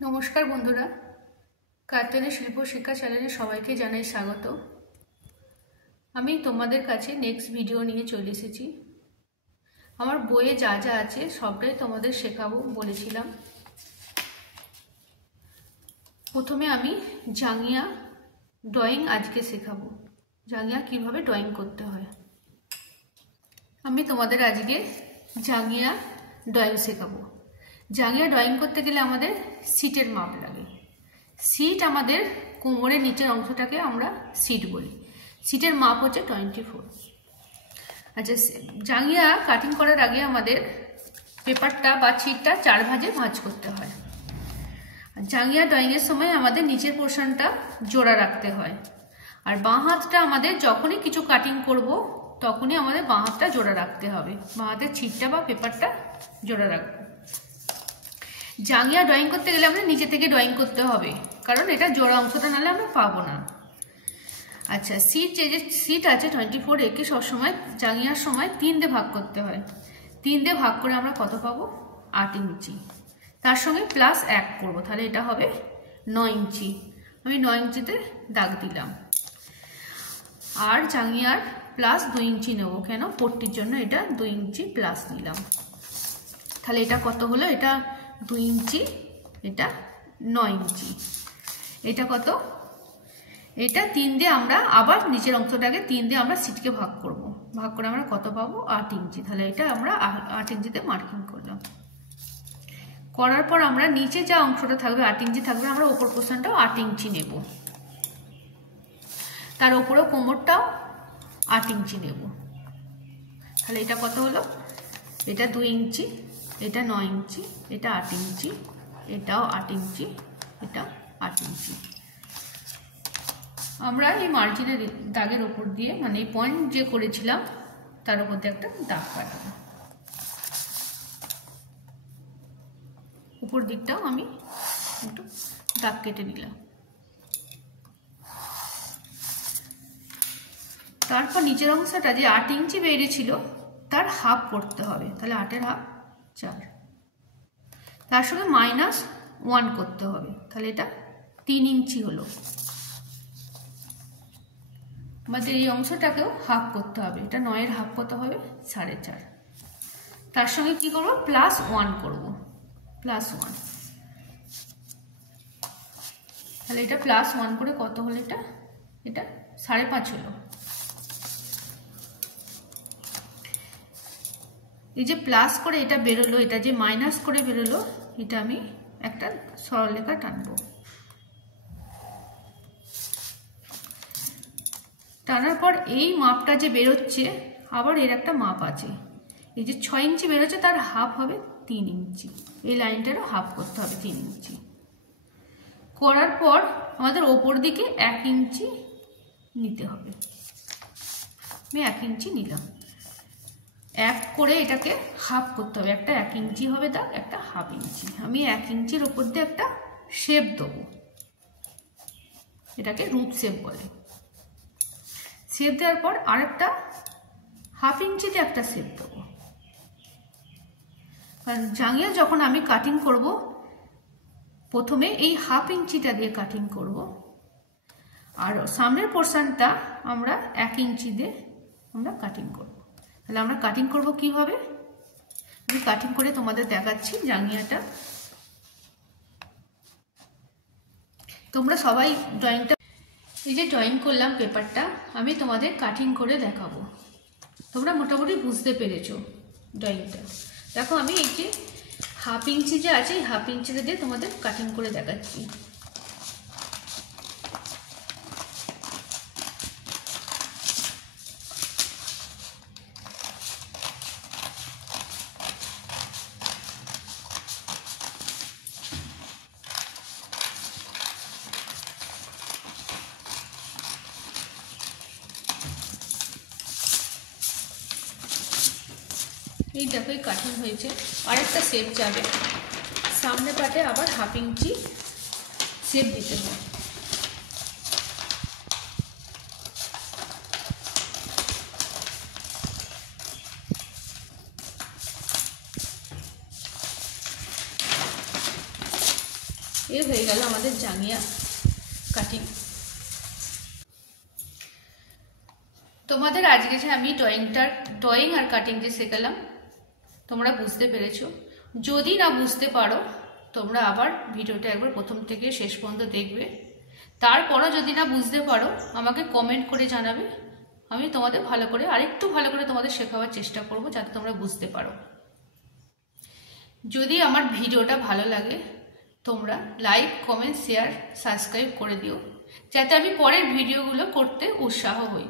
নমস্কার বন্ধুরা, কার্টুনের শিল্প শিক্ষা চ্যানেলে সবাইকে জানাই স্বাগত। আমি তোমাদের কাছে নেক্সট ভিডিও নিয়ে চলে এসেছি। আমার বইয়ে যা যা আছে সবটাই তোমাদের শেখাবো বলেছিলাম। প্রথমে আমি জাঙ্গিয়া ড্রয়িং আজকে শেখাবো। জাঙ্গিয়া কিভাবে ড্রয়িং করতে হয় আমি তোমাদের আজকে জাঙ্গিয়া ড্রয়িং শেখাবো। জাঙ্গিয়া ড্রয়িং করতে গেলে আমাদের সিটের মাপ লাগে। সিট আমাদের কোমরের নিচের অংশটাকে আমরা সিট বলি। সিটের মাপ হচ্ছে 24। আচ্ছা, জাঙ্গিয়া কাটিং করার আগে আমাদের পেপারটা বা সিটটা 4 ভাঁজে ভাঁজ করতে হয়। জাঙ্গিয়া ড্রয়িংয়ের সময় আমাদের নিচের পোর্শনটা জোড়া রাখতে হয়, আর বাঁ হাতটা আমাদের যখনই কিছু কাটিং করব তখনই আমাদের বাঁ হাতটা জোড়া রাখতে হবে। বাঁ হাতের ছিটটা বা পেপারটা জোড়া রাখবো। জাঙ্গিয়া ড্রয়িং করতে গেলে আমরা নিচে থেকে ড্রয়িং করতে হবে, কারণ এটা জোড়া অংশটা নাহলে আমরা পাবো না। আচ্ছা, সিট আছে 24, একে সবসময় জাঙ্গিয়ার সময় 3 দিয়ে ভাগ করতে হয়। 3 দিয়ে ভাগ করে আমরা কত পাবো? 8 ইঞ্চি। তার সঙ্গে প্লাস 1 করবো, তাহলে এটা হবে 9 ইঞ্চি। আমি 9 ইঞ্চিতে দাগ দিলাম। আর জাঙ্গিয়ার প্লাস 2 ইঞ্চি নেবো, কেন? পট্টির জন্য এটা 2 ইঞ্চি প্লাস নিলাম। তাহলে এটা কত হলো? এটা 2 ইঞ্চি, এটা 9 ইঞ্চি। এটা কত? এটা 3 দিয়ে আমরা আবার নিচের অংশটাকে 3 দিয়ে আমরা সিটকে ভাগ করব। ভাগ করে আমরা কত পাবো? 8 ইঞ্চি। তাহলে এটা আমরা 8 ইঞ্চিতে মার্কিং করলাম। করার পর আমরা নিচে যা অংশটা থাকবে 8 ইঞ্চি থাকবে, আমরা ওপর পোর্শনটাও 8 ইঞ্চি নেব। তার ওপরেও কোমরটাও 8 ইঞ্চি নেব। তাহলে এটা কত হলো? এটা 2 ইঞ্চি, এটা 9 ইঞ্চি, এটা 8 ইঞ্চি, এটাও 8 ইঞ্চি, এটা 8 ইঞ্চি। আমরা এই মার্জিনের দাগের ওপর দিয়ে, মানে এই পয়েন্ট যে করেছিলাম তার উপর দিয়ে একটা দাগ কাটবো। উপর দিকটাও আমি একটু দাগ কেটে নিলাম। তারপর নিচের অংশটা যে 8 ইঞ্চি বেরিয়েছিল তার হাফ করতে হবে। তাহলে 8-এর হাফ 4, তার সঙ্গে -1 করতে হবে। তাহলে এটা 3 ইঞ্চি হলো। আমাদের এই অংশটাকেও হাফ করতে হবে। এটা 9-এর হাফ কত হবে? 4.5। তার সঙ্গে কি করব? +1 করব। +1, তাহলে এটা +1 করে কত হলো? এটা 5.5 হলো। এই যে প্লাস করে এটা বেরোলো, এটা যে মাইনাস করে বেরোলো, এটা আমি একটা সরলরেখা টানবো। টানার পর এই মাপটা যে বেরোচ্ছে, আবার এর একটা মাপ আছে। এই যে 6 ইঞ্চি বেরোচ্ছে তার হাফ হবে 3 ইঞ্চি। এই লাইনটারও হাফ করতে হবে 3 ইঞ্চি। করার পর আমাদের ওপর দিকে 1 ইঞ্চি নিতে হবে। আমি 1 ইঞ্চি নিলাম। 1 করে এটাকে হাফ করতে হবে। একটা 1 ইঞ্চি হবে দাগ, একটা হাফ ইঞ্চি। আমি 1 ইঞ্চির ওপর দিয়ে একটা শেপ দেবো, এটাকে রুট শেপ বলে। শেপ দেওয়ার পর আরেকটা হাফ ইঞ্চিতে একটা শেপ দেবো। কারণ জাঙ্গিয়া যখন আমি কাটিং করব, প্রথমে এই হাফ ইঞ্চিটা দিয়ে কাটিং করব, আর সামনের পোর্শনটা আমরা 1 ইঞ্চি দিয়ে আমরা কাটিং করব। তাহলে আমরা কাটিং করব কিভাবে? আমি কাটিং করে তোমাদের দেখাচ্ছি জাঙ্গিয়াটা। তোমরা সবাই ড্রয়িংটা, এই যে ড্রয়িং করলাম পেপারটা, আমি তোমাদের কাটিং করে দেখাবো। তোমরা মোটামুটি বুঝতে পেরেছো ড্রয়িংটা। দেখো, আমি এই যে হাফ ইঞ্চি যে আছে, এই হাফ ইঞ্চিটা দিয়ে তোমাদের কাটিং করে দেখাচ্ছি। এই দেখো, এই কাটিং হয়েছে। আরেকটা শেপ যাবে, সামনে পাটে আবার হাফ ইঞ্চি শেপ দিতে হয়। এ হয়ে গেল আমাদের জাঙ্গিয়া কাটিং। তোমাদের আজকে যে আমি ড্রয়িং আর কাটিং যে শেখালাম তোমরা বুঝতে পেরেছো। যদি না বুঝতে পারো তোমরা আবার ভিডিওটা একবার প্রথম থেকে শেষ পর্যন্ত দেখবে। তারপরও যদি না বুঝতে পারো আমাকে কমেন্ট করে জানাবে, আমি তোমাদের আরেকটু ভালো করে তোমাদের শেখাবার চেষ্টা করব যাতে তোমরা বুঝতে পারো। যদি আমার ভিডিওটা ভালো লাগে তোমরা লাইক, কমেন্ট, শেয়ার, সাবস্ক্রাইব করে দিও যাতে আমি পরের ভিডিওগুলো করতে উৎসাহ হই।